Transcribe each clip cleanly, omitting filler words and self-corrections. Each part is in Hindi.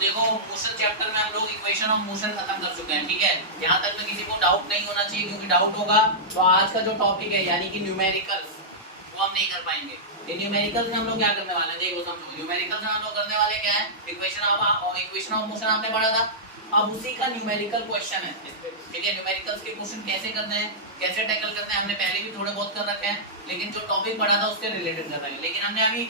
देखो मोशन चैप्टर में हम लोग इक्वेशन ऑफ मोशन खत्म कर चुके हैं, ठीक है। यहाँ तक में किसी को डाउट नहीं होना चाहिए, क्योंकि डाउट होगा तो आज का जो टॉपिक है यानी कि न्यूमेरिकल्स वो हम नहीं कर पाएंगे। ये न्यूमेरिकल्स में हम लोग क्या करने वाले हैं, देखो समझो। न्यूमेरिकल्स में हम लोग करने वाले क्या है, इक्वेशन ऑफ मोशन आपने पढ़ा था, अब उसी का न्यूमेरिकल क्वेश्चन है, ठीक है। न्यूमेरिकल्स के क्वेश्चन कैसे करने हैं, कैसे टैकल करते हैं, हमने पहले भी थोड़े बहुत कर रखे हैं, लेकिन जो टॉपिक पढ़ा था उससे रिलेटेड कर रहे हैं। लेकिन हमने अभी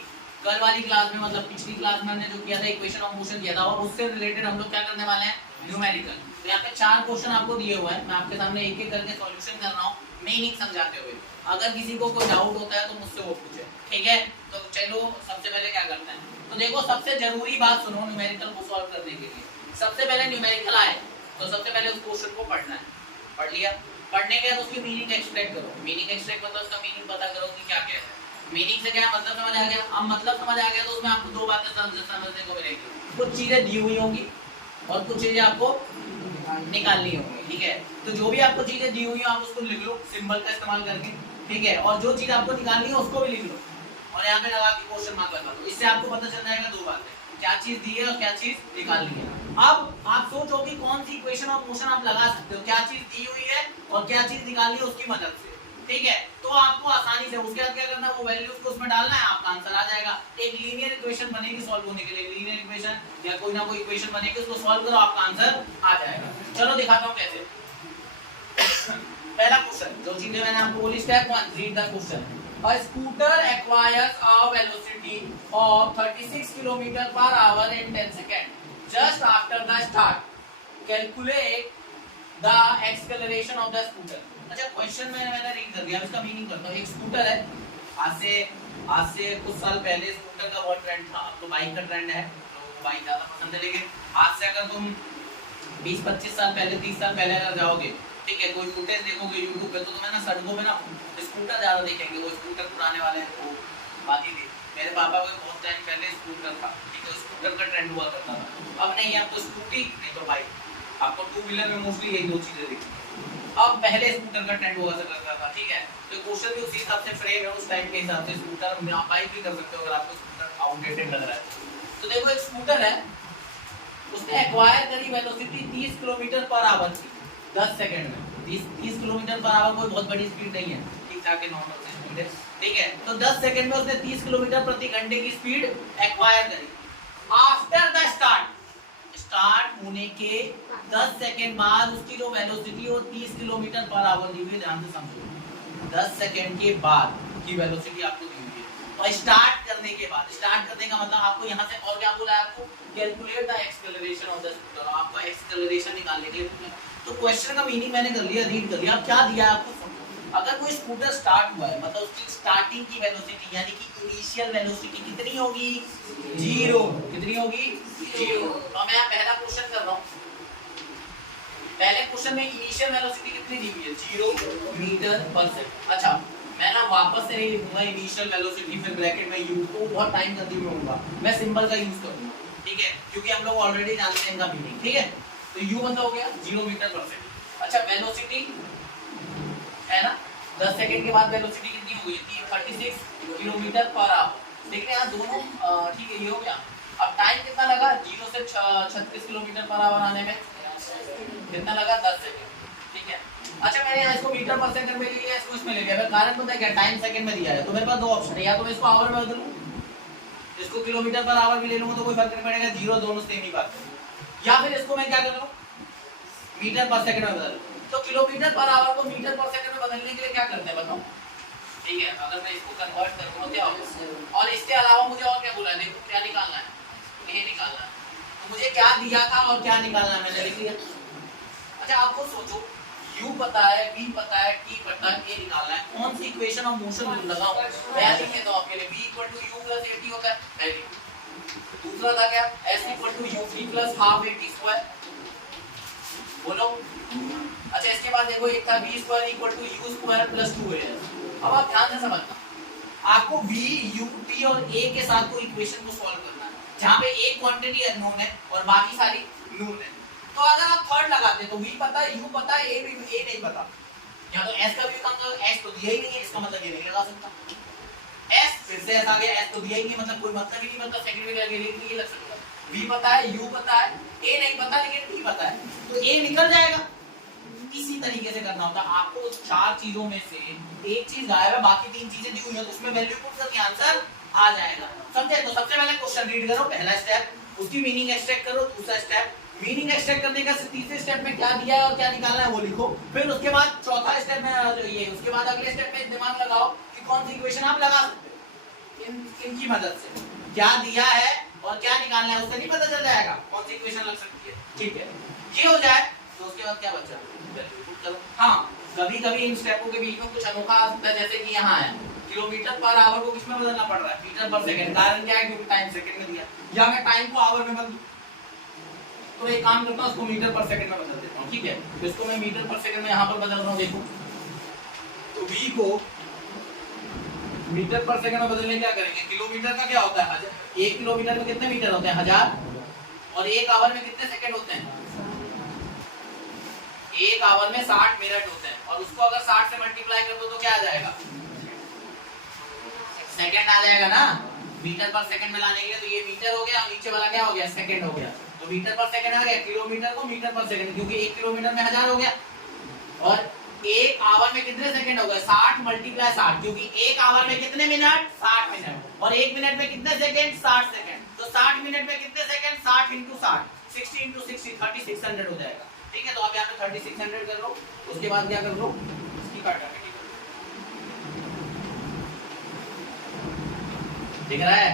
कल वाली क्लास में, मतलब पिछली क्लास में हमने जो किया था इक्वेशन ऑफ मोशन किया था, और उससे रिलेटेड हम लोग क्या करने वाले हैं, न्यूमेरिकल। तो यहाँ पे 4 क्वेश्चन आपको दिए हुए हैं, मैं आपके सामने एक एक करके सॉल्यूशन कर रहा हूँ, मीनिंग समझाते हुए। अगर किसी को कोई डाउट होता है तो मुझसे वो पूछे, ठीक है। तो चलो सबसे पहले क्या करते हैं, तो देखो सबसे जरूरी बात सुनो न्यूमेरिकल को सॉल्व करने के लिए। सबसे पहले न्यूमेरिकल आए तो सबसे पहले उस क्वेश्चन को पढ़ना है, पढ़ लिया, पढ़ने के बाद उसकी मीनिंग एक्सट्रैक्ट करो। मीनिंग एक्सट्रैक्ट मतलब उसका मीनिंग पता करो कि क्या क्या है। मीनिंग से क्या मतलब समझ आ गया, अब मतलब समझ आ गया तो उसमें आपको 2 बातें समझने को मिलेगी। कुछ चीजें दी हुई होंगी और कुछ चीजें आपको निकालनी होगी, ठीक है। तो जो भी आपको चीजें दी हुई हैं आप उसको लिख लो सिंबल का इस्तेमाल करके, ठीक है। और जो चीज आपको निकालनी है उसको भी लिख लो और यहाँ पे लगा के क्वेश्चन मार्क लगा दो। इससे आपको पता चल जाएगा 2 बातें, क्या चीज दी है और क्या चीज निकालनी है। अब आप सोचो कि कौन सी इक्वेशन ऑफ मोशन आप लगा सकते हो, क्या चीज दी हुई है और क्या चीज निकालनी है उसकी मदद से, ठीक है। तो आपको आसानी से उसके बाद क्या करना है, वो वैल्यूज को उसमें डालना है, आपका आंसर आ जाएगा। एक लीनियर इक्वेशन बनेगी सॉल्व होने के लिए, लीनियर इक्वेशन या कोई ना कोई इक्वेशन बनेगी, उसको सॉल्व करो आपका आंसर आ जाएगा। चलो दिखाता हूं कैसे। पहला क्वेश्चन जो चीजें मैंने आपको बोली, step 1 read the question. A scooter acquires a velocity of 36 km/h in 10 seconds just after the start. Calculate the acceleration of the scooter. अच्छा क्वेश्चन मैंने रीड कर दिया, इसका मीनिंग करता हूँ। एक स्कूटर है, आज से कुछ साल पहले स्कूटर का बहुत ट्रेंड था। अब तो बाइक का ट्रेंड है, लोगों को बाइक ज्यादा पसंद है। लेकिन आज से अगर तुम 20-25 साल पहले, 30 साल पहले अगर जाओगे, ठीक है, कोई फुटेज देखोगे यूट्यूब पे, तो तुम्हें ना सड़कों पे ना स्कूटर ज्यादा देखेंगे। वो स्कूटर पुराने वाले वो आती थी। मेरे पापा को बहुत टाइम पहले स्कूटर था, ठीक है, स्कूटर का ट्रेंड हुआ करता था। अब नहीं, अब तो स्कूटी नहीं तो बाइक, आपको 2 व्हीलर में मोस्टली यही 2 चीजें दिखती हैं। अब पहले स्कूटर का ट्रेंड हुआ करता था, ठीक है। तो क्वेश्चन भी उसी हिसाब से फ्रेम है, उस टाइम के हिसाब से स्कूटर आप बाइक भी कर सकते हो अगर आपको स्कूटर आउटडेटेड लग रहा है। तो देखो एक स्कूटर है, उसने एक्वायर करी वेलोसिटी 30 km/h की 10 सेकंड में। 30 km/h कोई बहुत बड़ी स्पीड नहीं है, ठीक ठाक है, नॉर्मल स्पीड है, ठीक है। तो 10 सेकंड में उसने 30 किलोमीटर प्रति घंटे की स्पीड एक्वायर करी। आफ्टर द स्टार्ट होने के 10 सेकंड बाद उसकी जो वेलोसिटी वो 30 km/h दी हुई है, ध्यान से समझो। 10 सेकंड के बाद की वेलोसिटी आपको दी हुई है और स्टार्ट करने के बाद, स्टार्ट करने का मतलब आपको यहाँ से और क्या बोला है, आपको calculate the acceleration of the scooter, आपका एक्सेलरेशन निकालने के लिए बोला। तो क्वेश्चन का मीनिंग मैंने कर लिया, रीड कर लिया। अब क्या दिया है आपको, अगर कोई स्कूटर स्टार्ट हुआ है मतलब उसकी स्टार्टिंग की वेलोसिटी यानी कि इनिशियल वेलोसिटी कितनी होगी, 0। कितनी होगी, 0। तो मैं पहला क्वेश्चन कर रहा हूँ। पहले क्वेश्चन में इनिशियल वेलोसिटी कितनी दी हुई है, 0 मीटर पर सेकंड। अच्छा मैं ना वापस से नहीं लिखूंगा इनिशियल वेलोसिटी फिर ब्रैकेट में यू, को बहुत टाइम कंज्यूम होगा, मैं सिंबल का यूज करूंगा, ठीक है, क्योंकि हम लोग ऑलरेडी जानते हैं इनका मीनिंग, ठीक है। तो u मतलब हो गया 0 मीटर पर सेकंड। अच्छा वेलोसिटी है ना, 10 सेकंड के बाद वेलोसिटी कितनी हो गई थी, 36 km/h। देखिए यहाँ दोनों ठीक है, ये हो गया। अब टाइम कितना लगा 0 से 36 km/h आने में, कितना लगा 10 सेकंड, ठीक है। अच्छा मैंने यहाँ इसको मीटर पर सेकंड में लिया, इसको इसमें ले लिया। कारण पता है क्या, टाइम सेकंड में दिया है, तो मेरे पास 2 ऑप्शन है, या तो मैं इसको आवर में बदलूं, इसको km/h भी ले लूंगा तो कोई फर्क नहीं पड़ेगा, 0 दोनों सेम ही बात है। या फिर इसको मैं क्या करूं, मीटर पर सेकंड में बदल। तो km/h को मीटर पर सेकंड में बदलने के लिए क्या करते हैं बताओ, ठीक है। अगर मैं इसको कन्वर्ट करूं तो क्या होगा, और इसके अलावा मुझे और क्या बोला है, देखो क्या निकालना है, ये निकालना है। तो मुझे क्या दिया था और क्या निकालना है मैंने लिख लिया। अच्छा आपको सोचो, u पता है, v पता है, t पता है, a निकालना है, कौन सी इक्वेशन ऑफ मोशन लगाऊं। पहली में तो आपके लिए v = u + at होता है पहली। दूसरा था क्या, s = u3 + ½ at²। बोलो। अच्छा इसके बाद देखो एक था v² = u² + 2as। अब आप ध्यान से समझना, आपको v, u, t और a के साथ को इक्वेशन को सॉल्व करना है, जहां पे एक क्वांटिटी अननोन है और बाकी सारी नोन है। तो अगर आप थर्ड लगाते तो v पता है, u पता है, a नहीं पता, या तो s का भी कम तो s तो दिया ही नहीं है, इसका मतलब ये नहीं लगा सकता। एस फिर से ऐसा आ गया, एस तो दिया ही नहीं, मतलब कोई मतलब ही नहीं, मतलब सेकंड में ये लग सकता है। वी पता है, यू पता है, ए नहीं पता लेकिन टी पता है, तो ए निकल जाएगा। इसी तरीके से करना होता है आपको। चार चीजों में से एक चीज गायब है, बाकी तीन चीजें दी हुई है, तो उसमें वैल्यू पुट करके आंसर आ जाएगा। समझे? तो सबसे पहले क्वेश्चन रीड करो, पहला स्टेप, उसकी मीनिंग एक्सट्रैक्ट करो, दूसरा स्टेप मीनिंग एक्सट्रैक्ट करने का, तीसरे स्टेप में क्या दिया है और क्या निकालना है वो लिखो, फिर उसके बाद चौथा स्टेप में ये, उसके बाद अगले स्टेप में दिमाग लगाओ कि कौन सी इक्वेशन आप लगा सकते हो इनकी मदद से, क्या दिया है और क्या निकालना है उससे नहीं पता चल जाएगा कौन सी इक्वेशन लग सकती है। ठीक है, ये हो जाए तो उसके बाद क्या बचा, चलो। हाँ, कभी कभी इन स्टेपों के बीच में कुछ अनोखा आ सकता है, जैसे कि यहाँ है किलोमीटर पर आवर को किसमें बदलना पड़ रहा है, मीटर पर सेकंड। कारण क्या है, क्योंकि टाइम सेकंड में दिया, या मैं टाइम को आवर में बदलूं, तो एक काम करता हूँ उसको मीटर पर सेकंड में बदल देता हूँ। ठीक है, तो इसको मैं मीटर पर सेकंड में यहाँ पर बदल रहा हूँ, देखो। तो v को मीटर पर सेकंड में बदलने क्या करेंगे, किलोमीटर का क्या होता है, 1 किलोमीटर में कितने मीटर होते हैं, 1000, और 1 आवर में कितने सेकंड होते हैं, 1 आवर में 60 मिनट होते हैं, और उसको अगर 60 से मल्टीप्लाई कर दो तो क्या आ जाएगा, सेकंड आ जाएगा ना। मीटर पर सेकंड में लाने के लिए तो ये मीटर हो गया, नीचे वाला क्या हो गया, सेकंड हो गया, तो मीटर पर सेकंड आ गया, किलोमीटर को मीटर पर सेकंड, क्योंकि 1 किलोमीटर में 1000 हो गया, और 1 आवर में कितने सेकंड हो गए, 60 मल्टीप्लाई 60, क्योंकि 1 आवर में कितने मिनट, 60 मिनट, और 1 मिनट में कितने सेकंड, 60 सेकंड, तो 60 मिनट में कितने सेकंड, 60 × 60, 60 × 60, 3600 हो जाएगा। ठीक है, तो आप यहाँ पे 3600 कर लो, उसके बाद क्या कर लो, इसकी काटाकाटी दिख रहा है,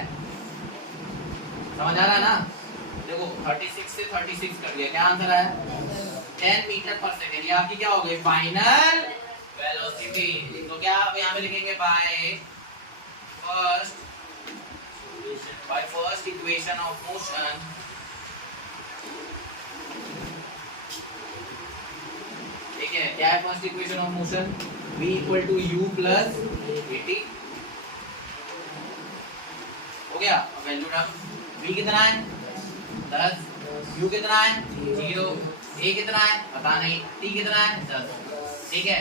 समझ आ रहा है ना। देखो 36 से 36 कर दिया, क्या आंसर है, 10 मीटर पर सेकंड। ये आपकी क्या हो गई, फाइनल वेलोसिटी। तो क्या आप यहाँ पे लिखेंगे, bye first equation of motion, ठीक है, क्या है first equation of motion, v = u + vt, हो गया। वैल्यू डाल, v कितना है 10, u कितना है 0, a कितना है पता नहीं, t कितना है 10। ठीक है,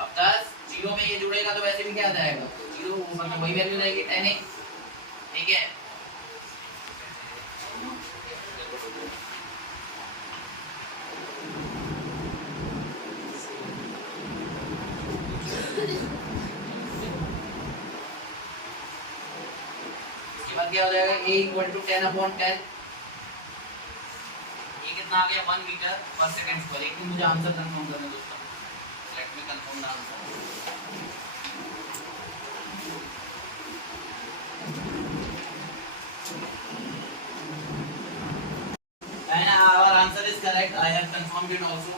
अब 10 0 में ये जुड़ेगा तो वैसे भी क्या आ जाएगा 0, मतलब वही वैल्यू रहेगी 10a। ठीक है, इसके बाद क्या हो जाएगा, a = 10/10, ये कितना आ गया 1 मीटर पर सेकंड स्क्वायर। एक मुझे आंसर कंफर्म करना है दोस्तों, let me confirm the answer. And our answer is correct. I have confirmed it also.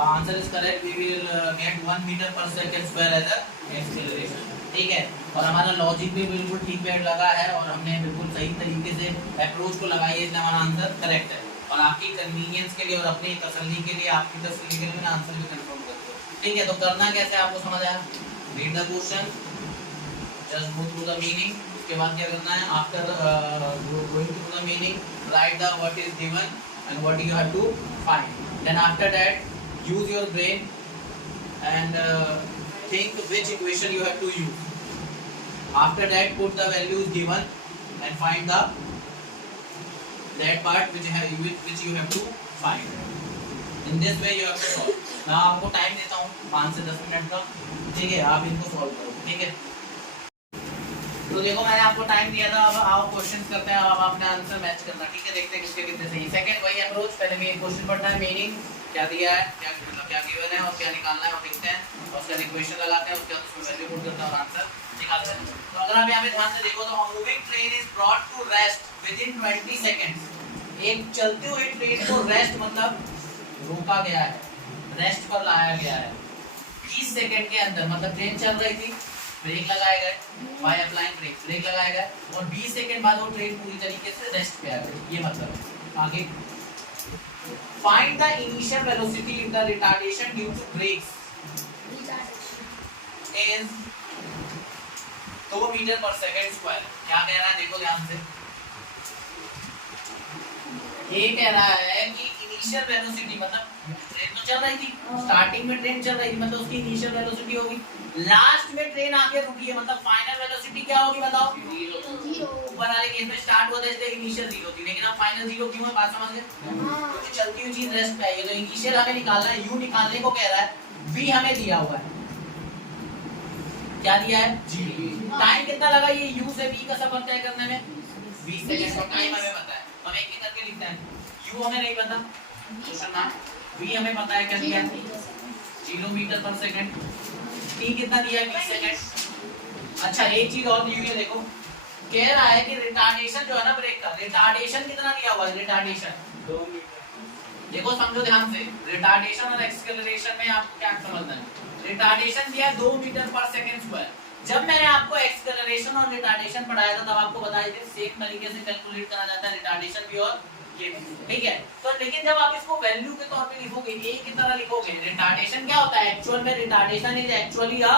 Answer is correct. We will get 1 meter per second square as a acceleration. ठीक है, और हमारा लॉजिक भी बिल्कुल ठीक बैठ लगा है, और हमने बिल्कुल सही तरीके से अप्रोच को लगाई है, इसलिए हमारा आंसर करेक्ट है। और आपकी कन्वीनियंस के लिए और अपनी तसल्ली के लिए, आपकी तसल्ली के लिए मैं आंसर भी कंफर्म करता हूँ। ठीक है, तो करना कैसे आपको समझ आया, read the question, just go through the meaning, उसके बाद क्या करना है, after going through the meaning right the what is given and what you have to find. Then after that use your brain and think which equation you have to use. After that put the values given and find the that part which you have to find. In this way you have to solve. मैं आपको टाइम देता हूँ 5 से 10 मिनट का, ठीक है, आप इनको सॉल्व करो। ठीक है, तो देखो मैंने आपको टाइम दिया था, अब आओ क्वेश्चंस करते हैं, अब आपने आंसर मैच करना। ठीक है, देखते हैं किसके कितने सही। सेकंड वही अप्रोच, पहले में क्वेश्चन पढ़ना है, मीनिंग क्या दिया है, क्या मतलब क्या गिवन है और क्या निकालना है, और देखते हैं, और उसका इक्वेशन लगाते हैं, उसके बाद उसमें वैल्यू पुट करते हैं और आंसर निकालते हैं। तो अगर आप यहाँ पे ध्यान से देखो तो moving train is brought to rest within 20 seconds. एक चलती हुई ट्रेन को रेस्ट मतलब रोका गया है, रेस्ट पर लाया गया है 20 सेकंड के अंदर। मतलब ट्रेन चल रही थी, ब्रेक लगाए गए, बाय अप्लाइंग ब्रेक लगाए गए, और 20 सेकंड बाद वो ट्रेन पूरी तरीके से रेस्ट पे आ गई। ये मतलब आगे find the initial velocity if the retardation due to brakes is 2 metre per second square. क्या कह रहा है देखो ध्यान से, ये कह रहा है कि इनिशियल वेलोसिटी मतलब ट्रेन तो चल रही थी, स्टार्टिंग में ट्रेन चल रही थी, मतलब उसकी इनिशियल वेलोसिटी होगी लास्ट में ट्रेन आके रुकी है, मतलब फाइनल वेलोसिटी क्या होगी बताओ? जीरो। ऊपर वाले केस में स्टार्ट हुआ था इसलिए इनिशियल जीरो थी, लेकिन अब फाइनल जीरो क्यों है? बात समझ गए? क्योंकि चलती हुई चीज रेस्ट पे है। तो इनिशियल हमें निकालना है, यू निकालने को कह रहा है, वी हमें दिया हुआ है, क्या दिया है? जी। टाइम कितना लगा ये यू से वी का सफर तय करने में? 20 सेकंड। और टाइम हमें पता है, हम एक एक करके लिखते हैं। यू हमें नहीं पता, क्वेश्चन मार्क। वी हमें पता है, क्या दिया है? 0 मीटर पर सेकंड। टी कितना दिया है? 20 सेकंड। अच्छा एक चीज और दी हुई है, देखो कह रहा है कि रिटार्डेशन जो है ना ब्रेक का, रिटार्डेशन कितना दिया हुआ है? Retardation 2 metre. देखो समझो ध्यान से, रिटार्डेशन और एक्सेलरेशन में आपको क्या समझना है? रिटार्डेशन दिया है 2 मीटर पर सेकंड स्क्वायर। जब मैंने आपको एक्सेलरेशन और रिटार्डेशन पढ़ाया था तब आपको बताया था सेम तरीके से कैलकुलेट करा जाता है रिटार्डेशन भी और ये भी, ठीक है? तो लेकिन जब आप इसको वैल्यू के तौर पे लिखोगे, ए की तरह लिखोगे, रिटार्डेशन क्या होता है? एक्चुअल में retardation is actually a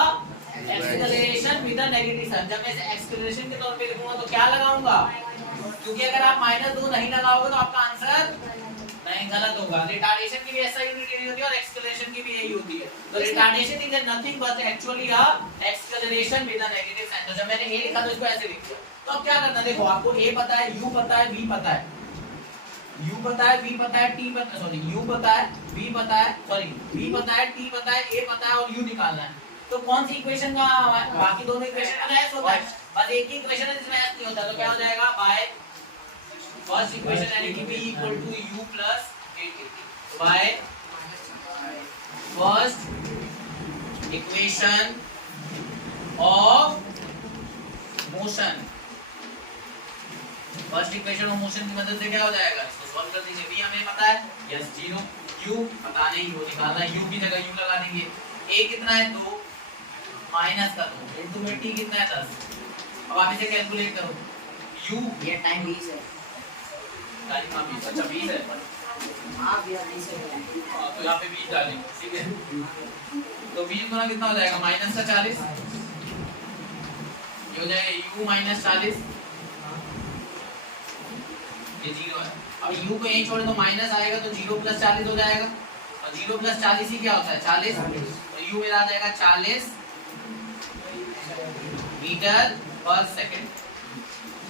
acceleration with a negative sign. जब मैं इसे एक्सेलरेशन के तौर पे लिखूंगा तो क्या लगाऊंगा? क्योंकि अगर आप -2 नहीं लगाओगे तो आपका आंसर नहीं, गलत होगा। रिटार्डेशन की भी ऐसा यूनिट यही होती है और एक्सेलरेशन की भी यही होती है। तो retardation is nothing but actually a acceleration with a negative sign. तो जब मैंने ए लिखा तो इसको ऐसे लिख दिया। तो अब क्या करना है? देखो आपको ए पता है, यू पता है, वी पता है, यू पता है, वी पता है, टी पता है, सॉरी यू पता है, वी पता है, सॉरी वी पता है, टी पता है, ए पता है और यू निकालना है। तो कौन सी इक्वेशन का बाकी दोनों इक्वेशन का मैच होता है, बस एक ही इक्वेशन है जिसमें मैच नहीं होता। तो क्या हो जाएगा? बाय फर्स्ट इक्वेशन यानी कि v equal to u plus by first equation of motion. First equation of motion की मदद से क्या हो जाएगा? इसको सॉल्व कर देंगे। v हमें पता है, यस 0, u पता नहीं, u निकालना है, u की जगह u लगा देंगे। a कितना है? 2 माइनस का 2 इनटू में t कितना है? 10। अब आप इसे कैलकुलेट करो। u ये टाइम 20 है, टाइम का 20, अच्छा 20 है, आप यहां 20 है, तो यहां पे 20 डालेंगे, ठीक है? तो 20 गुना कितना हो जाएगा? माइनस का 40, ये हो जाएगा u माइनस 40, ये 0 है। अब u को यहीं छोड़े तो माइनस आएगा तो 0 प्लस 40 हो जाएगा, और 0 प्लस 40 ही क्या होता है? 40। तो u मेरा आ जाएगा 40 मीटर पर सेकंड।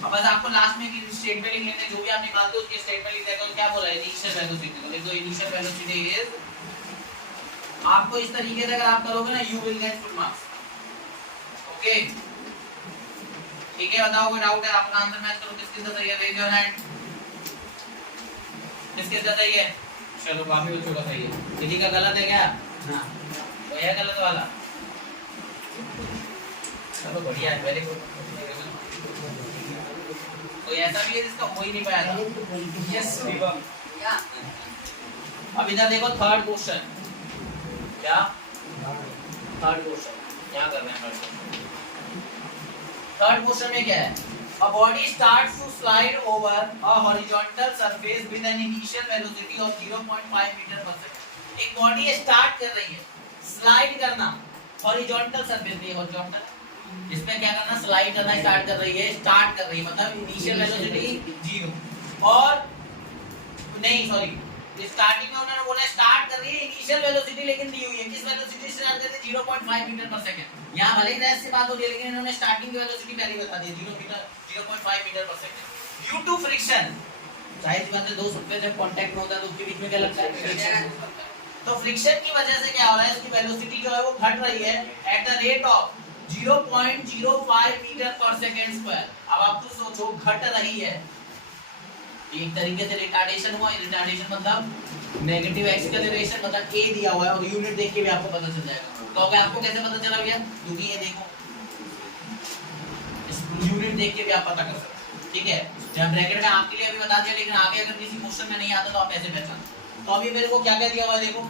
अब बस आपको लास्ट में की स्टेटमेंट लिख लेने, जो भी आप निकालते हो उसके स्टेटमेंट लिख देगा। तो क्या बोला है? Initial velocity. तो देखो इनिशियल वेलोसिटी इज, आपको इस तरीके से अगर आप करोगे ना you will get full marks, okay? ठीक है, बताओ कोई डाउट है? आपका आंसर मैच करो, किसके साथ सही है? रेज योर हैंड, किसके साथ सही है? चलो काफी बच्चों का सही है, किसी का गलत है क्या? हां वो है गलत वाला, चलो बढ़िया है, वेरी गुड। कोई ऐसा भी है जिसका हो ही नहीं पाया था? यस विभम। अब इधर देखो थर्ड क्वेश्चन, क्या थर्ड क्वेश्चन क्या कर रहे हैं? थर्ड क्वेश्चन में क्या है? A body starts to slide over a horizontal surface with an initial velocity of 0.5 meter per second। एक बॉडी स्टार्ट कर रही है स्लाइड करना हॉरिजॉन्टल सरफेस पे, हॉरिजॉन्टल इसमें क्या करना? स्लाइड करना स्टार्ट कर रही है, स्टार्ट कर रही है, मतलब इनिशियल वेलोसिटी 0 और नहीं सॉरी स्टार्टिंग में उन्होंने बोला स्टार्ट कर रही है इनिशियल वेलोसिटी, लेकिन दी हुई है किस वेलोसिटी से स्टार्ट करते? 0.5 मीटर पर सेकंड। यहां भले ही रेस से बात हो रही है लेकिन इन्होंने स्टार्टिंग की वेलोसिटी पहले बता दी 0.5 metre per second. Due to friction, जाहिर सी बात है दो सतह जब कांटेक्ट में होता है तो उसके बीच में क्या लगता है? फ्रिक्शन। तो फ्रिक्शन की वजह से क्या हो रहा है? इसकी वेलोसिटी जो है वो घट रही है at the rate of 0.05 metre per second square. अब आप तो सोचो घट रही है, एक तरीके से रिटार्डेशन हुआ। रिटार्डेशन मतलब नेगेटिव एक्सेलरेशन, मतलब ए दिया हुआ है और यूनिट देख के भी आपको पता चल जाएगा। तो अगर आपको कैसे पता चला भैया? क्योंकि ये देखो इस यूनिट देख के भी आप पता कर सकते हो, ठीक है? जब ब्रैकेट में आपके लिए अभी बता दिया, लेकिन आगे अगर किसी क्वेश्चन में नहीं आता तो आप ऐसे पहचान। तो अभी मेरे को क्या क्या दिया हुआ है देखो,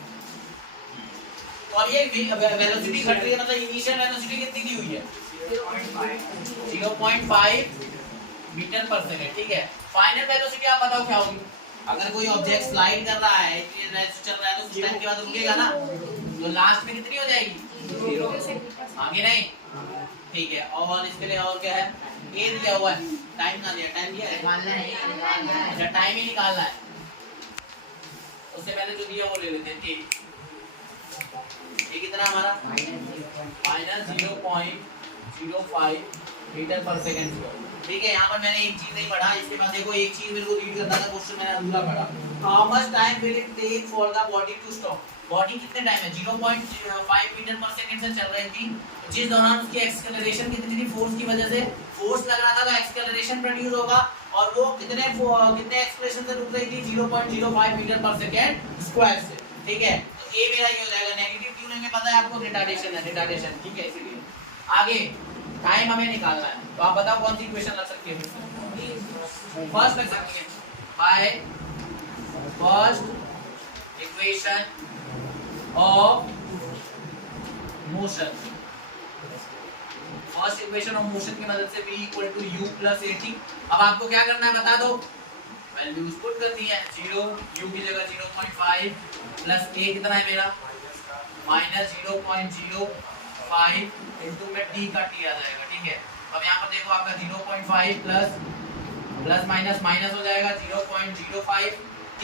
तो अब ये वेलोसिटी घट रही है, मतलब इनिशियल वेलोसिटी कितनी दी हुई है? 0.5 मीटर पर सेकंड, ठीक है? फाइनल वेलोसिटी आप बताओ क्या होगी? अगर कोई ऑब्जेक्ट स्लाइड कर रहा है, रेस चल रहा है, तो कुछ टाइम के बाद रुकेगा ना, तो लास्ट में कितनी हो जाएगी? 0। आगे नहीं, ठीक है? और इसके लिए और क्या है? ए दिया हुआ है, टाइम ना दिया, टाइम दिया है, अच्छा टाइम ही निकालना है। उससे पहले जो दिया वो ले लेते हैं, ये कितना है हमारा -0.05 मीटर पर सेकंड स्क्वायर। ठीक है, यहाँ पर मैंने एक चीज नहीं पढ़ा, इसके बाद देखो एक चीज मेरे को रीड करना था, क्वेश्चन मैंने अधूरा पढ़ा। How much time will it take for the body to stop? Body कितने टाइम है 0.5 मीटर पर सेकंड से चल रही थी, जिस दौरान उसकी एक्सेलरेशन कितनी थी, फोर्स की वजह से फोर्स लग रहा था तो एक्सेलरेशन प्रोड्यूस होगा, और वो कितने एक्सेलरेशन से रुक रही थी 0.05 मीटर पर सेकंड स्क्वायर से। ठीक है, तो ए मेरा ये हो जाएगा, नेगेटिव क्यों लेंगे पता है आपको, रिटार्डेशन है, रिटार्डेशन। ठीक है, इसीलिए आगे टाइम हमें निकालना है, तो आप बताओ कौन सी इक्वेशन लग सकती है? फर्स्ट लग सकती है by first equation of motion. First equation of motion की मदद से v equal to u plus at। अब आपको क्या करना है बता दो, वैल्यूज पुट करनी है। 0 u की जगह 0.5 प्लस a कितना है मेरा -0.05 इनटू में t का t आ जाएगा। ठीक है, अब यहाँ पर देखो आपका 0.5 प्लस माइनस माइनस हो जाएगा 0.05 t,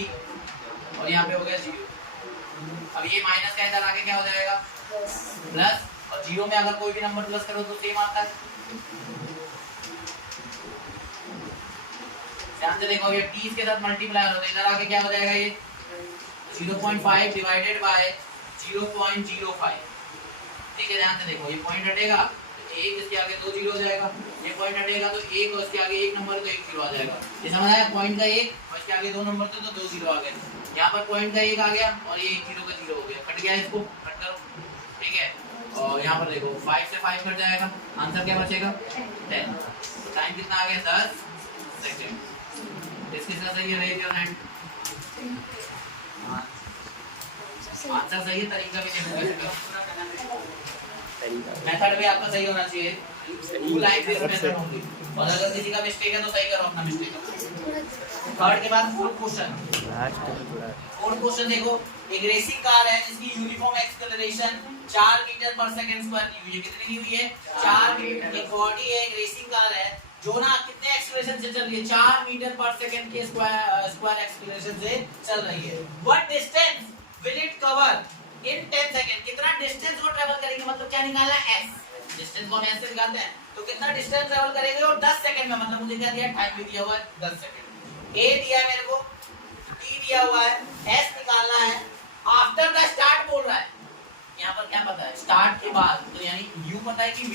और यहाँ पे हो गया 0। अब ये माइनस का इधर आगे क्या हो जाएगा प्लस, और 0 में अगर कोई भी नंबर प्लस करो तो सेम आता है। ध्यान से देखो, ये t के साथ मल्टीप्लाई होता है, इधर आगे क्या हो जाएगा, ये 0.5 डिवाइडेड बाय 0.05। ठीक है, ध्यान से देखो, ये पॉइंट हटेगा तो एक, इसके आगे 2 जीरो हो जाएगा, ये पॉइंट हटेगा तो एक, और इसके आगे एक नंबर तो 1 जीरो आ जाएगा। ये समझ आया, पॉइंट का 1 और इसके आगे 2 नंबर थे तो 2 जीरो आ गए। यहाँ पर पॉइंट का 1 आ गया और ये 1 जीरो का 0 हो गया, कट गया, इसको कट करो। ठीक है, और यहाँ पर देखो 5 से 5 कट जाएगा, आंसर क्या बचेगा 10। टाइम कितना आ गया 10 सेकंड। इसके साथ सही है, रेज योर हैंड। आंसर सही है, तरीका भी नहीं होगा, मेथड भी आपका सही होना चाहिए, to like this method only. और अगर किसी का मिस्टेक है तो सही करो अपना मिस्टेक। थर्ड के बाद फोर्थ क्वेश्चन देखो, एक रेसिंग कार है जिसकी uniform acceleration 4 metre per second square की हुई है। कितनी की हुई है 4 मीटर। एक बॉडी है, एक रेसिंग कार है जो ना कितने एक्सेलरेशन से चल रही है 4 मीटर पर सेकंड के स्क्वायर एक्सेलरेशन से चल रही है। What distance will it cover in 10 second? कितना डिस्टेंस वो ट्रैवल करेंगे, मतलब क्या निकालना है s, डिस्टेंस को हम ऐसे निकालते हैं, तो कितना डिस्टेंस ट्रैवल करेंगे और 10 सेकंड में, मतलब मुझे क्या दिया, टाइम भी दिया हुआ है 10 सेकंड। a दिया है मेरे को, t दिया हुआ है, s निकालना है। आफ्टर द स्टार्ट बोल रहा है, यहाँ पर क्या पता है स्टार्ट के बाद, तो यानी u पता है कि v,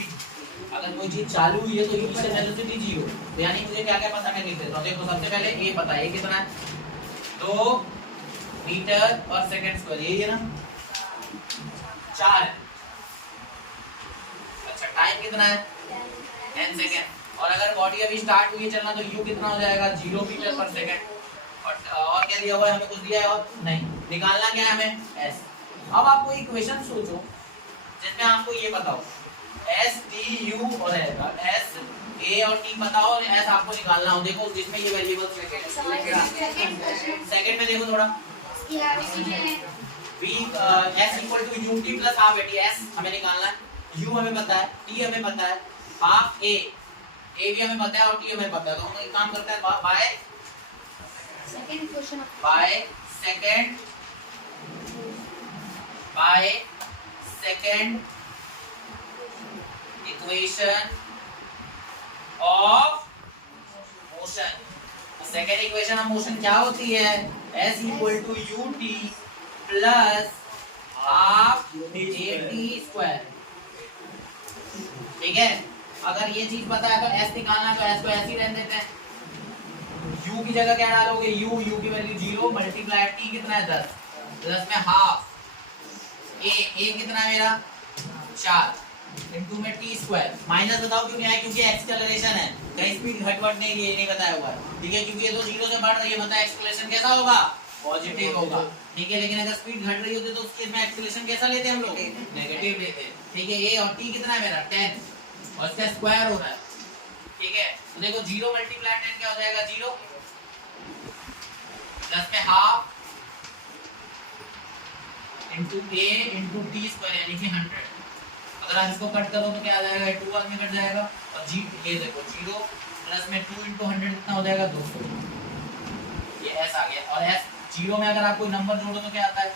अगर कोई चीज चालू हुई है तो इनिशियल वेलोसिटी 0, तो यानी मुझे क्या क्या पता, मैं लिख देता हूं। देखो सबसे पहले a पता है, a कितना है 2 मीटर पर सेकंड स्क्वायर, यही है ना 4 है। अच्छा, टाइम कितना है 10 सेकंड, और अगर बॉडी अभी स्टार्ट हुई है चलना तो u कितना हो जाएगा 0 मीटर पर सेकंड। और क्या दिया हुआ है, हमें कुछ दिया है और नहीं, निकालना क्या है हमें s। अब आपको इक्वेशन सोचो जिसमें आपको ये पता हो s t u और s a और t पता हो और s आपको निकालना हो। देखो जिसमें ये वेरिएबल्स लिखे हैं, सेकंड में देखो थोड़ा v s equal to ut plus half at s हमें निकालना है, u हमें पता है, t हमें पता है, हाफ a भी हमें पता है और t हमें पता है। तो हम एक काम करते हैं, by second equation of motion. Second equation of motion क्या होती है, s equal to ut plus half at square. ठीक है, अगर ये चीज पता है तो s निकालना है, तो s को ऐसे ही रहने देते हैं। u की जगह क्या डालोगे, u की वैल्यू 0 मल्टीप्लाई t कितना है 10 प्लस में हाफ a कितना है मेरा 4 इनटू में t स्क्वायर। माइनस बताओ क्यों नहीं आया, क्योंकि एक्सेलरेशन है, कहीं स्पीड घटवट नहीं, ये नहीं बताया हुआ है। ठीक है, क्योंकि ये तो 0 से बढ़ रही है, मतलब एक्सेलरेशन कैसा होगा पॉजिटिव होगा। ठीक है, लेकिन अगर स्पीड घट रही होती तो उस केस में एक्सेलरेशन कैसा लेते हैं हम लोग, नेगेटिव लेते हैं। ठीक है, a और t कितना है मेरा 10 और इसका स्क्वायर हो रहा है। ठीक है, तो देखो 0 मल्टीप्लाई 10 क्या हो जाएगा 0 प्लस में half into a into t square यानी कि 100। अगर आप इसको कट करो तो क्या आ जाएगा, 2 वाल में कट जाएगा, और जी ये देखो 0 प्लस में 2 इनटू 100 कितना हो जाएगा 200। ये s आ गया, और s 0 में अगर आप कोई नंबर जोड़ो तो क्या आता है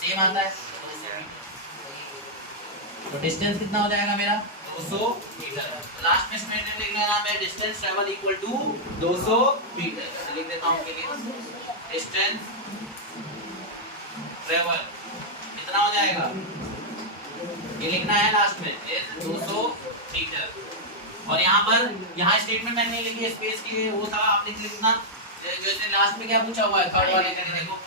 सेम आता है, तो डिस्टेंस कितना हो जाएगा मेरा 200 मीटर। लास्ट में स्टेटमेंट लिखने का नाम है distance travel equal to 200 metre. तो लिख देता हूं के लिए डिस्टेंस ट्रेवल कितना हो जाएगा, ये लिखना है लास्ट में 200 मीटर। और यहाँ स्टेटमेंट मैंने नहीं लिखी स्पेस के लिए, वो था आपने लिखना जैसे लास्ट में क्या पूछा हुआ है थर्ड वाले का, देखो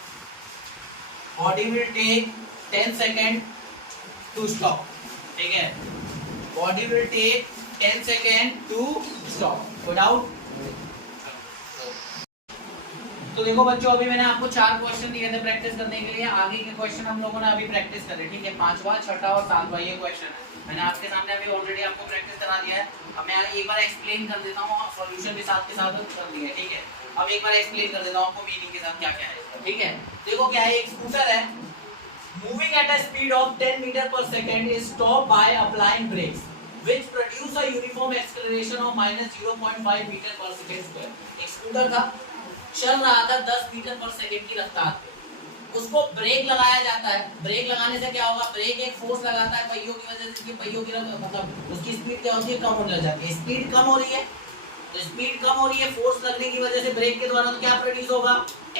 body will take 10 second to stop, ठीक है, body will take 10 second to stop without. तो देखो बच्चों अभी मैंने आपको 4 क्वेश्चन दिए थे प्रैक्टिस करने के लिए, आगे के क्वेश्चन हम लोगों ने अभी प्रैक्टिस करे, ठीक है, 5वां 6वां और 7वां ये क्वेश्चन है मैंने आपके सामने अभी ऑलरेडी आपको प्रैक्टिस करा दिया है। अब मैं एक बार एक्सप्लेन कर देता हूँ, सॉल्यूशन भी साथ के साथ कर दिया है, ठीक है। अब एक बार एक्सप्लेन कर देता हूँ आपको मीनिंग के साथ क्या क्या है, ठीक है। देखो क्या है, एक स्कूटर है moving at a speed of 10 meter per second is stopped by applying brakes which produce a uniform acceleration of -0.5 meter per second square। एक स्कूटर था, चल रहा था 10 मीटर पर सेकंड की रफ्तार पे, उसको ब्रेक लगाया जाता है। ब्रेक लगाने से क्या होगा, ब्रेक एक फोर्स लगाता है पहियों की वजह से, पहियों की मतलब उसकी स्पीड क्या होती है, कम होने लग जाती है। स्पीड कम हो रही है, तो स्पीड कम हो रही है फोर्स लगने की वजह से ब्रेक के द्वारा, तो क्या प्रोड्यूस होगा,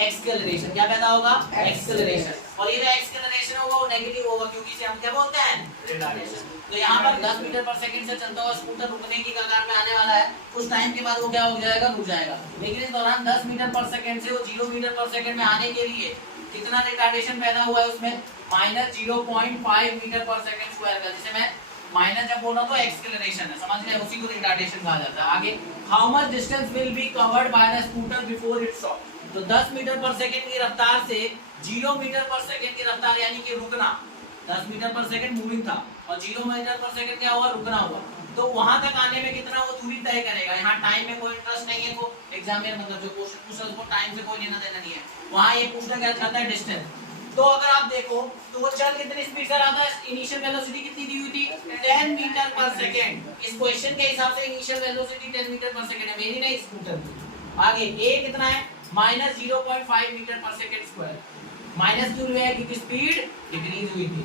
एक्सेलरेशन। क्या पैदा होगा, एक्सेलरेशन। और ये जो एक्सेलरेशन होगा वो नेगेटिव होगा क्योंकि इसे हम क्या बोलते हैं, रिटार्डेशन। तो यहाँ पर 10 मीटर पर सेकंड से चलता हुआ स्कूटर रुकने की कगार में आने वाला है, कुछ टाइम के बाद वो क्या हो जाएगा, रुक जाएगा। लेकिन इस दौरान 10 मीटर पर सेकंड से वो 0 मीटर पर सेकंड में आने के लिए कितना रिटार्डेशन पैदा हुआ है उसमें, -0.5 मीटर पर सेकंड स्क्वायर का, जिसे मैं माइनस जब बोला तो एक्सेलरेशन है, समझ गए, उसी को रिटार्डेशन कहा जाता है। आगे how much distance will be covered by the scooter before it stop. तो 10 मीटर पर सेकंड की रफ्तार से 0 मीटर पर सेकंड की रफ्तार यानी कि रुकना, 10 मीटर पर सेकंड मूविंग था और 0 मीटर पर सेकंड क्या हुआ, रुकना हुआ। तो वहां तक आने में कितना वो दूरी तय करेगा। यहाँ टाइम में कोई इंटरेस्ट नहीं है, को एग्जाम में मतलब जो क्वेश्चन पूछा उसको टाइम से कोई लेना देना नहीं है, वहां ये पूछना क्या चाहता है, डिस्टेंस। तो अगर आप देखो तो वो चल कितनी स्पीड से रहा था, इनिशियल वेलोसिटी कितनी दी हुई थी, 10 मीटर पर सेकंड। इस क्वेश्चन के हिसाब से initial velocity 10 metre per second है, मेरी नहीं स्कूटर की। आगे a कितना है, -0.5 metre per second square. Minus क्यों हुआ है, क्योंकि स्पीड डिक्रीज हुई थी।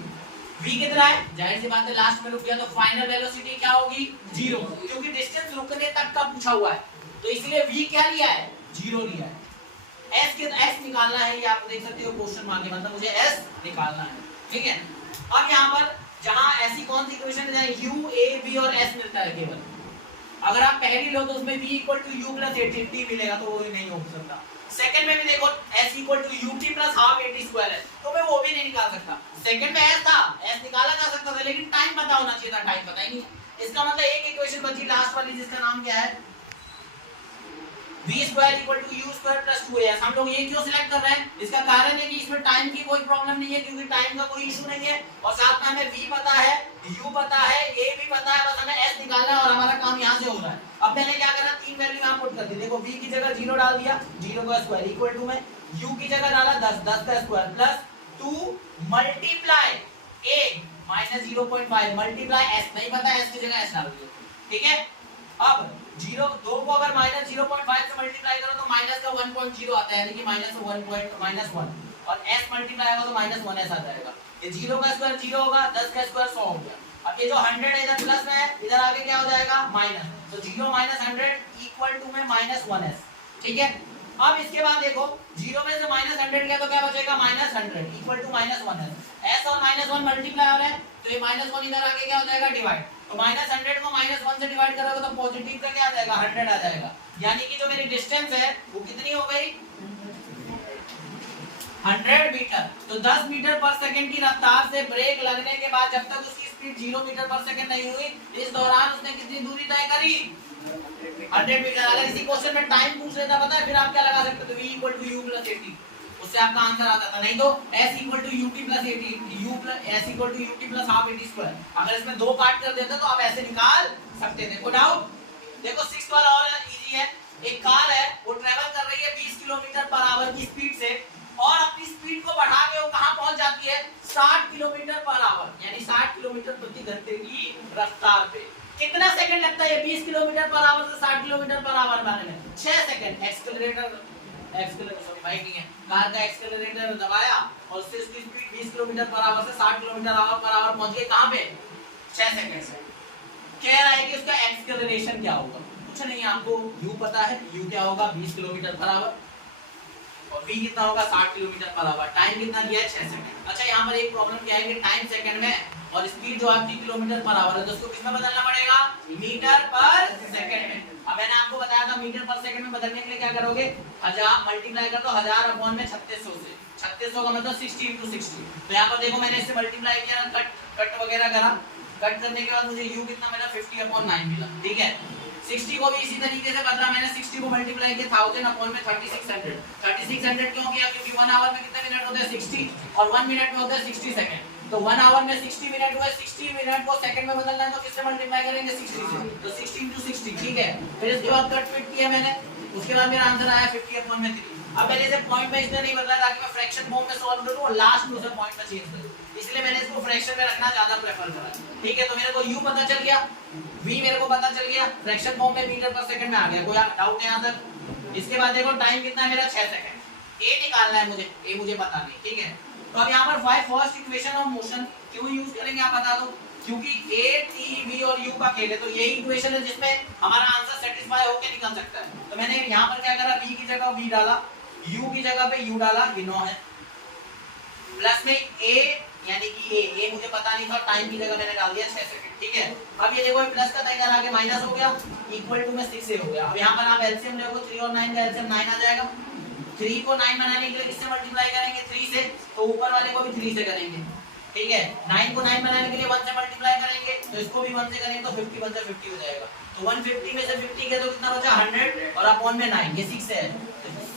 v कितना है, जाहिर सी बात है लास्ट में रुक गया तो फाइनल वेलोसिटी क्या होगी, 0, क्योंकि डिस्टेंस रुकने तक का पूछा हुआ है, तो इसलिए v क्या लिया है, 0 लिया है। S निकालना है, ये आप देख सकते हो क्वेश्चन मार्क के, मतलब मुझे S निकालना है, ठीक है। अब यहाँ पर जहाँ ऐसी कौन सी इक्वेशन है जहाँ U, A, B और S मिलता है केवल, अगर आप पहली लो तो उसमें v = u + 80 मिलेगा, तो वो भी नहीं हो सकता। सेकंड में भी देखो S = ut + ½ 80² है, तो मैं वो भी नहीं निकाल सकता। सेकंड में S था, S निकाला जा सकता था, लेकिन टाइम पता होना चाहिए था, टाइम पता ही नहीं। इसका मतलब एक इक्वेशन बची लास्ट वाली, जिसका नाम क्या है, v² = u² + 2as। हम लोग ये क्यों सिलेक्ट कर रहे हैं, इसका कारण है कि इसमें टाइम की कोई प्रॉब्लम नहीं है, क्योंकि टाइम का कोई इशू नहीं है, और साथ में हमें v पता है, u पता है, a भी पता है, बस हमें s निकालना है और हमारा काम यहाँ से हो रहा है। अब मैंने क्या करा, 3 वैल्यू यहाँ पुट कर दी। देखो v की जगह 0 डाल दिया, 0 का स्क्वायर इक्वल टू में u की जगह डाला 10, 10 का square plus 2 multiply a -0.5 multiply s, नहीं पता s की जगह s डाल दिया, ठीक है। अब 0 2 को अगर -0.5 से मल्टीप्लाई करो तो माइनस का 1.0 आता है, यानी कि -1 और s मल्टीप्लाई होगा तो -1s आ जाएगा। ये 0 का स्क्वायर 0 होगा, 10 का स्क्वायर 100 हो गया। अब ये जो 100 है इधर प्लस में है, इधर आगे क्या हो जाएगा, माइनस, तो 0 - 100 इक्वल टू में -1s, ठीक है। अब इसके बाद देखो 0 में से -100 गया तो क्या बचेगा, -100 इक्वल टू -1s। s और -1 मल्टीप्लाई हो रहा है, तो ये -1 इधर आगे क्या हो जाएगा, डिवाइड, तो -100 को -1 से डिवाइड करोगे तो पॉजिटिव का क्या आ जाएगा, 100 आ जाएगा। यानी कि जो मेरी डिस्टेंस है वो कितनी हो गई, 100 मीटर। तो 10 मीटर पर सेकंड की रफ्तार से ब्रेक लगने के बाद जब तक उसकी स्पीड 0 मीटर पर सेकंड नहीं हुई, इस दौरान उसने कितनी दूरी तय करी, 100 मीटर। अगर इसी क्वेश्चन में टाइम पूछ लेता, पता है फिर आप क्या लगा सकते थे, v = u + 80, उससे आपका आंसर आता था। नहीं तो s = ut + 80, s = ut + ½ 80²। अगर इसमें 2 पार्ट कर देते तो आप ऐसे निकाल सकते थे, कोई डाउट। देखो 6 वाला और इजी है। एक कार है, वो ट्रेवल कर रही है 20 किलोमीटर/आवर की स्पीड से, और अपनी स्पीड को बढ़ा के वो कहां पहुंच जाती है, 60 किलोमीटर/आवर, यानी 60 किलोमीटर प्रति घंटे की रफ्तार पे। कितना सेकंड लगता है 20 किलोमीटर/आवर से 60 किलोमीटर/आवर आने में, 6 सेकंड। एक्सेलरेटर सॉरी बाइक नहीं है, कार का एक्सेलरेटर दबाया और उससे उसकी स्पीड 20 किलोमीटर/आवर से 60 किलोमीटर/आवर पहुंच गई, कहां पे, 6 सेकंड से। कह रहा है कि उसका एक्सेलरेशन क्या होगा, कुछ नहीं, आपको u पता है, u क्या होगा 20 किलोमीटर पर आवर और v कितना होगा 60 किलोमीटर पर आवर। टाइम कितना दिया है 6 सेकंड। अच्छा यहाँ पर एक प्रॉब्लम क्या है कि टाइम सेकंड में और स्पीड जो आपकी किलोमीटर पर आवर है, तो उसको किसमें बदलना पड़ेगा, मीटर पर सेकंड में। अब मैंने आपको बताया था मीटर पर सेकंड में बदलने के लिए क्या करोगे, 1000 मल्टीप्लाई कर दो 1000 अपॉन में 3600 से, 3600 का मतलब 60 × 60। तो यहाँ पर देखो मैंने इससे मल्टीप्लाई किया, कट वगैरह करा, कट करने के बाद मुझे u कितना मिला 50/9 मिला, ठीक है। 60 को भी इसी तरीके से बदला मैंने, 60 को मल्टीप्लाई किया 1000 अपॉन में 3600। 3600 क्यों किया, क्योंकि 1 आवर में कितने मिनट होते हैं 60 और 1 मिनट में होता है 60 सेकंड। तो 1 आवर में 60 मिनट हुआ, 60 मिनट को सेकंड में बदलना है तो किससे मल्टीप्लाई करेंगे 60 से, तो 60 × 60, ठीक है। फिर इसके बाद कट फिट किया मैंने, उसके बाद मेरा आंसर आया 50/3। अब मैंने इसे पॉइंट में इसलिए नहीं बदला ताकि मैं फ्रैक्शन फॉर्म में सॉल्व करूं और लास्ट में उसे पॉइंट में चेंज करूं, इसलिए मैंने इसको फ्रैक्शन में रखना ज्यादा प्रेफर करा, ठीक है। तो मेरे को u पता चल गया, v मेरे को पता चल गया, फ्रैक्शन फॉर्म में मीटर पर सेकंड में आ गया, कोई डाउट नहीं आता। इसके बाद देखो टाइम कितना है मेरा 6 सेकंड, a निकालना है मुझे, a मुझे पता नहीं, ठीक है। तो अब यहाँ पर five first equation of motion क्यों यूज करेंगे आप बता दो, क्योंकि a t v और u का खेल है, तो यही इक्वेशन है जिसमें हमारा आंसर सेटिस्फाई होकर निकल सकता है। तो मैंने यहाँ पर क्या करा, v की जगह v डाला, u की जगह पे u डाला, ये 9 है, प्लस में a यानी कि a मुझे पता नहीं था, टाइम की जगह मैंने डाल दिया 6 सेकंड, ठीक है। अब ये देखो प्लस का इधर आके माइनस हो गया, इक्वल टू में 6 हो गया। अब यहाँ पर आप एलसीएम देखो 3 और 9 का एलसीएम 9 आ जाएगा। 3 को 9 बनाने के लिए किससे मल्टीप्लाई करेंगे 3 से, तो ऊपर वाले को भी 3 से करेंगे, ठीक है। 9 को 9 बनाने के लिए 1 से मल्टीप्लाई करेंगे, तो इसको भी 1 से करेंगे, तो 51 से 50 हो जाएगा। तो 150 में से 50 के तो कितना बचा 100 और अपॉन में 9, ये 6 है,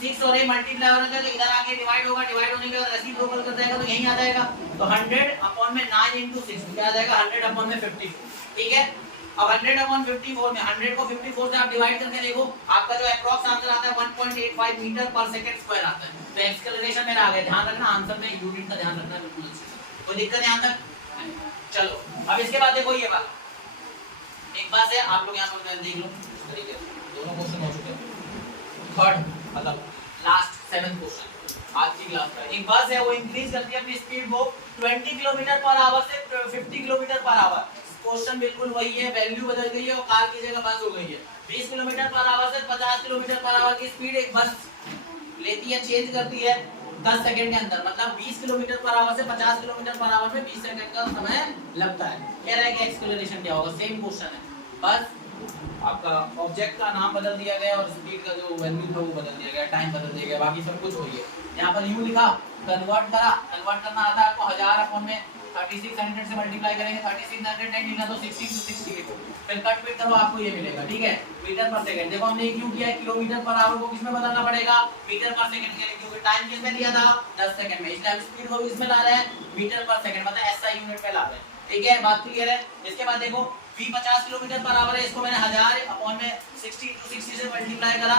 6 और ये मल्टीप्लाई हो रहा है तो इधर आके डिवाइड होगा, डिवाइड होने के बाद रेसिप्रोकल कर जाएगा तो यहीं आ जाएगा। तो 100 अपॉन में 9 × 6 क्या आ जाएगा 100 अपॉन में 54, ठीक है। अब 100 अपॉन 54 में 100 को 54 से आप डिवाइड करके देखो, आपका जो एप्रोक्स आंसर आता है 1.85 मीटर पर सेकंड स्क्वायर आता है। तो एक्सेलरेशन मेरा आ गया, ध्यान रखना आंसर में यूनिट का ध्यान रखना बिल्कुल अच्छे से, कोई दिक्कत नहीं आता। चलो अब इसके बाद देखो ये वाला एक बात है, आप लोग यहाँ पर देख लो इस तरीके से, दोनों क्वेश्चन हो चुके हैं। थर्ड मतलब लास्ट 7th क्वेश्चन आज की क्लास का, एक बस है वो इंक्रीज करती है अपनी स्पीड को 20 किलोमीटर पर आवर से 50 किलोमीटर पर आवर। क्वेश्चन बिल्कुल वही है, वैल्यू बदल गई है और कार की जगह बस हो गई है। 20 किलोमीटर पर आवर से 50 किलोमीटर पर आवर की स्पीड एक बस लेती है, चेंज करती है 10 सेकंड के अंदर, मतलब 20 किलोमीटर पर आवर से 50 किलोमीटर पर आवर में 20 सेकंड का समय लगता है। कह रहा है कि एक्सेलरेशन क्या होगा, सेम क्वेश्चन है, बस आपका ऑब्जेक्ट का नाम बदल दिया गया और स्पीड का जो वैल्यू था वो बदल दिया गया, टाइम बदल दिया गया, बाकी सब कुछ वही है। यहाँ पर u लिखा, कन्वर्ट करा, कन्वर्ट करना आता है आपको 1000 अपॉन में 3600 से मल्टीप्लाई करेंगे, 3600 नहीं मिला तो 60 × 60 लिखो, फिर कट फिट करो आपको ये मिलेगा, ठीक है। मीटर पर सेकंड देखो हमने क्यों किया है, किलोमीटर पर आवर को किसमें बदलना पड़ेगा मीटर पर सेकंड के लिए, क्योंकि टाइम किसमें दिया था 10 सेकंड में, इसलिए हम स्पीड को किसमें ला रहे हैं मीटर पर सेकंड, मतलब SI यूनिट में ला रहे हैं, ठीक है। बात क्लियर है। इसके बाद देखो v 50 किलोमीटर पर आवर है, इसको मैंने 1000 अपॉन में 60 × 60 से मल्टीप्लाई करा,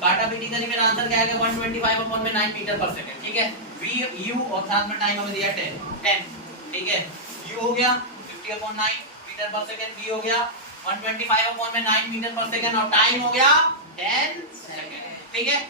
काटा पीटी करी, मेरा आंसर क्या आएगा 125 अपॉन में 9 मीटर पर सेकंड, ठीक है। v u और साथ में टाइम हमें दिया 10, ठीक है। u हो गया 50/9 मीटर पर सेकंड, v हो गया 125 अपॉन में 9 मीटर पर सेकंड और टाइम हो गया 10 सेकंड, ठीक है।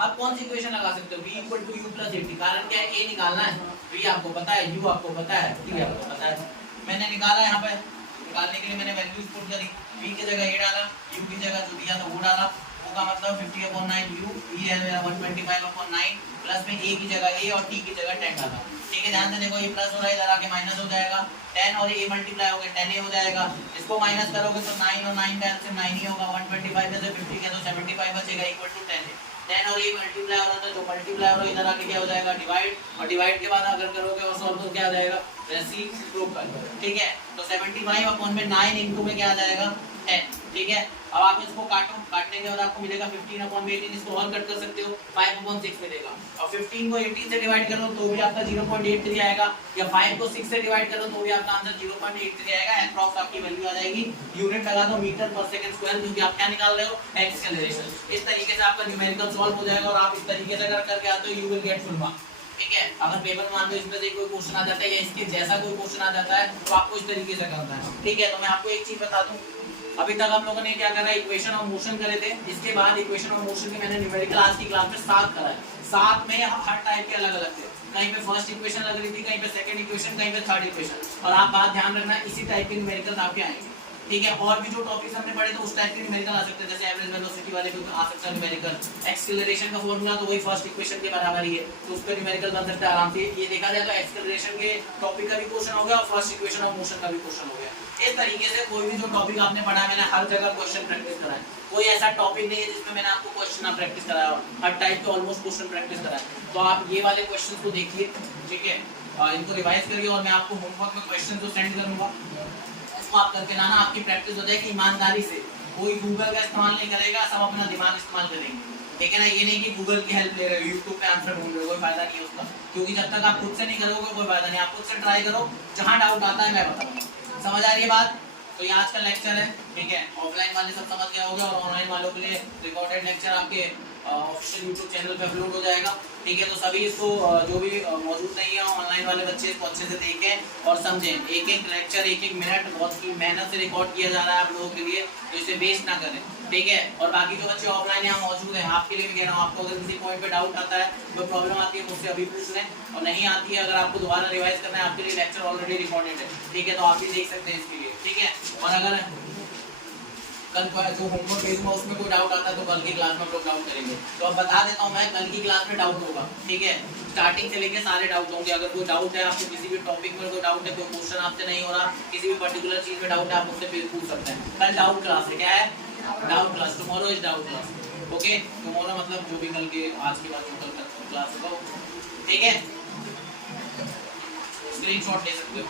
अब कौन सी इक्वेशन लगा सकते हो, v = u + 80, कारण क्या है a निकालना है, v आपको पता है, u आपको पता है, t आपको पता है। मैंने निकाला यहाँ पे, निकालने के लिए मैंने वैल्यूज पुट करी, v की जगह a डाला, u की जगह जो दिया था वो डाला, वो का मतलब 50/9 u, v है मेरा 125/9 प्लस में a की जगह a और t की जगह 10 डाला, ठीक है। ध्यान से देखो ये प्लस हो रहा है, इधर आके माइनस हो जाएगा, 10 और a मल्टीप्लाई हो गया 10a हो जाएगा, इसको माइनस करोगे तो 9 और 9 का एलसीएम 9 ही होगा, 125 में से 50 का तो 75 बचेगा इक्वल टू 10 और ये मल्टीप्लाई हो रहा था, जो मल्टीप्लाई हो रहा है इधर आके क्या हो जाएगा डिवाइड, और डिवाइड के बाद अगर करोगे और सॉल्व तो क्या आ जाएगा रेसिप्रोकल, ठीक है। तो 75 अपॉन में 9 इनटू में क्या आ जाएगा 10, ठीक है। अब आप इसको काटो, काटने के बाद आपको मिलेगा 15 अपॉन 18, इसको और कट कर सकते हो 5/6 मिलेगा, और 15 को 18 से डिवाइड करो तो भी आपका 0.83 आएगा, या 5 को 6 से डिवाइड करो तो भी आपका आंसर 0.83 आएगा। एप्रॉक्स आपकी वैल्यू आ जाएगी, यूनिट लगा दो मीटर पर सेकंड स्क्वायर, क्योंकि आप क्या निकाल रहे हो एक्सेलरेशन। इस तरीके से आपका न्यूमेरिकल सॉल्व हो जाएगा, और आप इस तरीके से अगर करके आते हो you will get full marks, ठीक है। अगर पेपर में मान लो इसमें से कोई क्वेश्चन आ जाता है या इसके जैसा कोई क्वेश्चन आ जाता है तो आपको इस तरीके से करना है, ठीक है। तो मैं आपको एक चीज बता दूं, अभी तक हम लोगों ने क्या करा, इक्वेशन ऑफ मोशन करे थे, इसके बाद इक्वेशन ऑफ मोशन के मैंने न्यूमेरिकल आज की क्लास में 7 करा है, 7 में हर टाइप के अलग अलग थे, कहीं पे फर्स्ट इक्वेशन लग रही थी, कहीं पे सेकंड इक्वेशन, कहीं पे थर्ड इक्वेशन। और आप बात ध्यान रखना, इसी टाइप के न्यूमेरिकल्स आपके आएंगे, ठीक है। और भी जो टॉपिक्स हमने पढ़े तो उस टाइप के न्यूमेरिकल आ सकते हैं, जैसे एवरेज वेलोसिटी वाले भी आ सकता है न्यूमेरिकल। एक्सेलरेशन का फॉर्मूला तो वही फर्स्ट इक्वेशन के बराबर ही है, तो उसका न्यूमेरिकल बन सकता है आराम से। ये देखा जाए तो एक्सेलरेशन के टॉपिक का भी क्वेश्चन हो गया और फर्स्ट इक्वेशन ऑफ मोशन का भी क्वेश्चन हो गया। इस तरीके से कोई भी जो टॉपिक आपने पढ़ा, मैंने हर जगह क्वेश्चन प्रैक्टिस कराया। कोई ऐसा टॉपिक नहीं है जिसमें मैंने आपको क्वेश्चन ना प्रैक्टिस कराया हो, हर टाइप के ऑलमोस्ट क्वेश्चन प्रैक्टिस कराया। तो आप ये वाले क्वेश्चन को देखिए, ठीक है, इनको रिवाइज करिए और मैं आपको होमवर्क में क्वेश्चन को सेंड करूंगा, इसको आप करके लाना। आपकी प्रैक्टिस हो जाएगी ईमानदारी से, कोई गूगल का इस्तेमाल नहीं करेगा, सब अपना दिमाग इस्तेमाल करेंगे, ठीक है ना। ये नहीं कि गूगल की हेल्प ले रहे हो, यूट्यूब पे आंसर ढूंढ रहे हो, कोई फायदा नहीं है उसका, क्योंकि जब तक आप खुद से नहीं करोगे कोई फायदा नहीं। आप खुद से ट्राई करो, जहां डाउट आता है मैं बताऊंगा। समझ आ रही है बात? तो ये आज का लेक्चर है, ठीक है। ऑफलाइन वाले सब समझ गए होंगे और ऑनलाइन वालों के लिए रिकॉर्डेड लेक्चर आपके ऑफिशियल यूट्यूब चैनल पे अपलोड हो जाएगा, ठीक है। तो सभी इसको जो भी मौजूद नहीं है ऑनलाइन वाले बच्चे इसको अच्छे से देखें और समझें। एक एक लेक्चर, एक एक मिनट बहुत ही मेहनत से रिकॉर्ड किया जा रहा है आप लोगों के लिए, तो इसे वेस्ट ना करें, ठीक है। और बाकी जो बच्चे ऑफलाइन यहाँ मौजूद हैं, आपके लिए भी कह रहा हूँ, आपको अगर किसी पॉइंट पे डाउट आता है, कोई प्रॉब्लम आती है, मुझसे अभी पूछ लें। और नहीं आती है, अगर आपको दोबारा रिवाइज करना है, आपके लिए लेक्चर ऑलरेडी रिकॉर्डेड है, ठीक है, तो आप भी देख सकते हैं इसके लिए, ठीक है। और अगर कल जो होमवर्क भेजूंगा उसमें कोई डाउट आता है तो कल की क्लास में हम लोग डाउट करेंगे। तो अब बता देता हूँ मैं, कल की क्लास में डाउट होगा, ठीक है। स्टार्टिंग से लेके सारे डाउट होंगे। अगर कोई डाउट है आपको, किसी भी टॉपिक में कोई डाउट है, कोई क्वेश्चन आपसे नहीं हो रहा, किसी भी पर्टिकुलर चीज में डाउट है, आप मुझसे पूछ सकते हैं। कल डाउट क्लास है, क्या है? Doubt class. Tomorrow is doubt class, okay. Tomorrow मतलब जो भी कल के, आज के बाद जो कल का क्लास होगा, ठीक है। स्क्रीनशॉट ले सकते हो।